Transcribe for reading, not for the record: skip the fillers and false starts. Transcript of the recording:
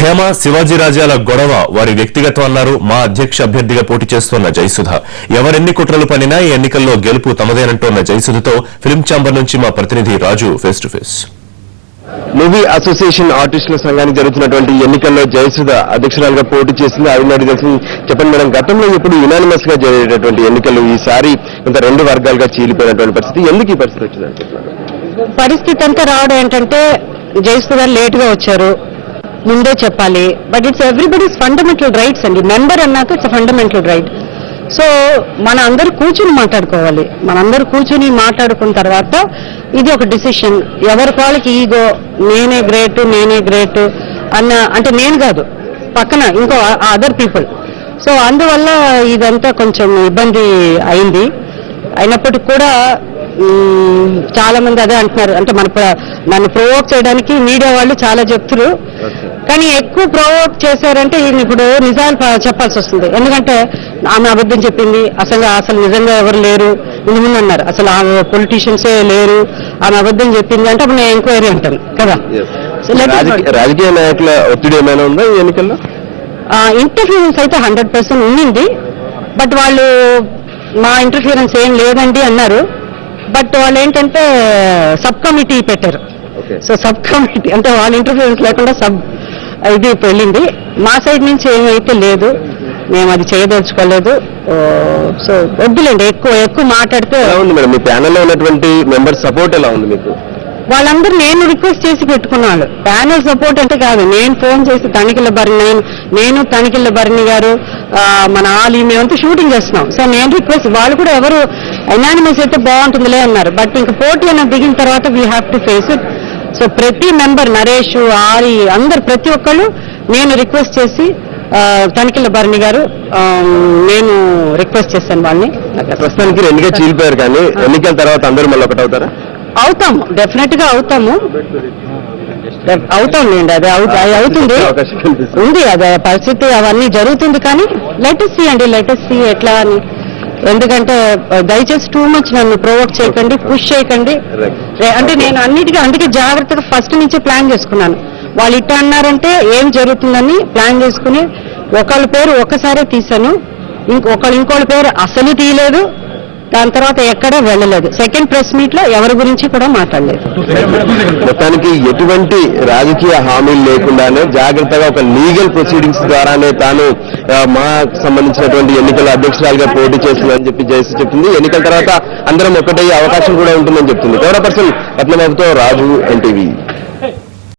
హేమ శివాజీరాజాల గొడవ వారి వ్యక్తిగతం అన్నారు మా అధ్యక్ష అభ్యర్థిగా పోటీ చేస్తున్న జయసుధ. ఎవరెన్ని కుట్రలు పనినా ఈ ఎన్నికల్లో గెలుపు తమదేనంటోన్న జయసుధతో ఫిల్మ్ ఛాంబర్ నుంచి మా ప్రతినిధి Raju face to face. Movie association ఆర్టిస్టుల సంఘానికి జరుగుతున్నటువంటి ఎన్నికల్లో జయసుధ అధ్యక్షురాలుగా పోటీ చేసింది. అవినాడి తెలిసి చెప్పండి మేడం, గతంలో ఇప్పుడు యునానిమస్ గా జరిగేటటువంటి ఎన్నికలు ఈసారి ఇంత రెండు వర్గాలుగా చీలిపోయినటువంటి పరిస్థితి, ఎందుకు ఈ పరిస్థితి వచ్చింది? పరిస్థితి అంతా రావడం ఏంటంటే జయసుధ లేట్ గా వచ్చారు, ముందే చెప్పాలి. But it's everybody's fundamental rights అండి. మెంబర్ అన్నాక ఇట్స్ ఫండమెంటల్ రైట్. సో మన అందరూ కూర్చుని మాట్లాడుకోవాలి. మనందరూ కూర్చుని మాట్లాడుకున్న తర్వాత ఇది ఒక డిసిషన్. ఎవరి వాళ్ళకి ఈగో నేనే గ్రేట్ అన్న, అంటే నేను కాదు, పక్కన ఇంకో అదర్ పీపుల్. సో అందువల్ల ఇదంతా కొంచెం ఇబ్బంది అయింది. అయినప్పటికీ కూడా చాలా మంది అదే అంటున్నారు, అంటే నన్ను ప్రొవోక్ చేయడానికి మీడియా వాళ్ళు చాలా చెప్తున్నారు. కానీ ఎక్కువ ప్రొవోక్ చేశారంటే ఇప్పుడు నిజాలు చెప్పాల్సి వస్తుంది. ఎందుకంటే ఆమె అబద్ధం చెప్పింది, అసలు నిజంగా ఎవరు లేరు ఇంతకుముందు అన్నారు, అసలు ఆమె పొలిటీషియన్సే లేరు, ఆమె అబద్ధం చెప్పింది అంటే అప్పుడు నేను ఎంక్వైరీ అంటాను కదా. రాజకీయ నాయకుల ఒత్తిడి ఏమైనా ఉందా ఈ ఎన్నికల్లో? ఇంటర్ఫియరెన్స్ అయితే 100% ఉండింది. బట్ వాళ్ళు మా ఇంటర్ఫియరెన్స్ ఏం లేదండి అన్నారు. బట్ వాళ్ళు ఏంటంటే సబ్ కమిటీ పెట్టారు. సో సబ్ కమిటీ అంటే వాళ్ళ ఇంటర్ఫియరెన్స్ లేకుండా ఇది వెళ్ళింది. మా సైడ్ నుంచి ఏమైతే లేదు, మేము అది చేయదలుచుకోలేదు. సో వద్దులేండి, ఎక్కువ మాట్లాడితే. మీ ప్యానెల్లో ఉన్నటువంటి మెంబర్ సపోర్ట్ ఎలా ఉంది మీకు? వాళ్ళందరూ నేను రిక్వెస్ట్ చేసి పెట్టుకున్నాను. ప్యానెల్ సపోర్ట్ అంటే కాదు, నేను ఫోన్ చేసి నేను తనిఖీల భరణి గారు మన మేమంతా షూటింగ్ చేస్తున్నాం. సో నేను రిక్వెస్ట్, వాళ్ళు కూడా ఎవరు ఎనానిమస్ అయితే బాగుంటుందిలే అన్నారు. బట్ ఇంకా పోటీ అన్న దిగిన తర్వాత we have to face it. So ప్రతి మెంబర్ నరేష్ ఆరి అందరు ప్రతి ఒక్కళ్ళు నేను రిక్వెస్ట్ చేసి తనిఖీల భరణి గారు నేను రిక్వెస్ట్ చేశాను వాళ్ళని. ప్రస్తుతానికి రెండుగా చీలిపోయారు, కానీ ఎన్నికల తర్వాత అందరూ మళ్ళీ ఒకటి అవుతారా? అవుతాము, డెఫినెట్ గా అవుతాము లేండి. అది అవుతుంది, ఉంది అదే పరిస్థితి, అవన్నీ జరుగుతుంది. కానీ లెటెస్ట్ సీ ఎట్లా అని. ఎందుకంటే దయచేసి టూ మచ్ నన్ను ప్రొవోక్ చేయకండి, పుష్ చేయకండి. అంటే నేను అందుకే జాగ్రత్తగా ఫస్ట్ నుంచే ప్లాన్ చేసుకున్నాను. వాళ్ళు ఇట్లా అన్నారంటే ఏం జరుగుతుందని ప్లాన్ చేసుకుని ఒకళ్ళ పేరు ఒక్కసారే తీశాను, ఇంకోళ్ళ పేరు అసలు తీయలేదు. దాని తర్వాత ఎక్కడా వెళ్ళలేదు. సెకండ్ ప్రెస్ మీట్ లో ఎవరి గురించి కూడా మాట్లాడలేదు. మొత్తానికి ఎటువంటి రాజకీయ హామీలు లేకుండానే జాగ్రత్తగా ఒక లీగల్ ప్రొసీడింగ్స్ ద్వారానే తాను మాకు సంబంధించినటువంటి ఎన్నికల అధ్యక్షురాలుగా పోటీ చేస్తుందని జయసి చెప్తుంది. ఎన్నికల తర్వాత అందరం ఒకటే అవకాశం కూడా ఉంటుందని చెప్తుంది. కెమెరా పర్సన్ పద్మబాబుతో రాజు, ఎన్టీవీ.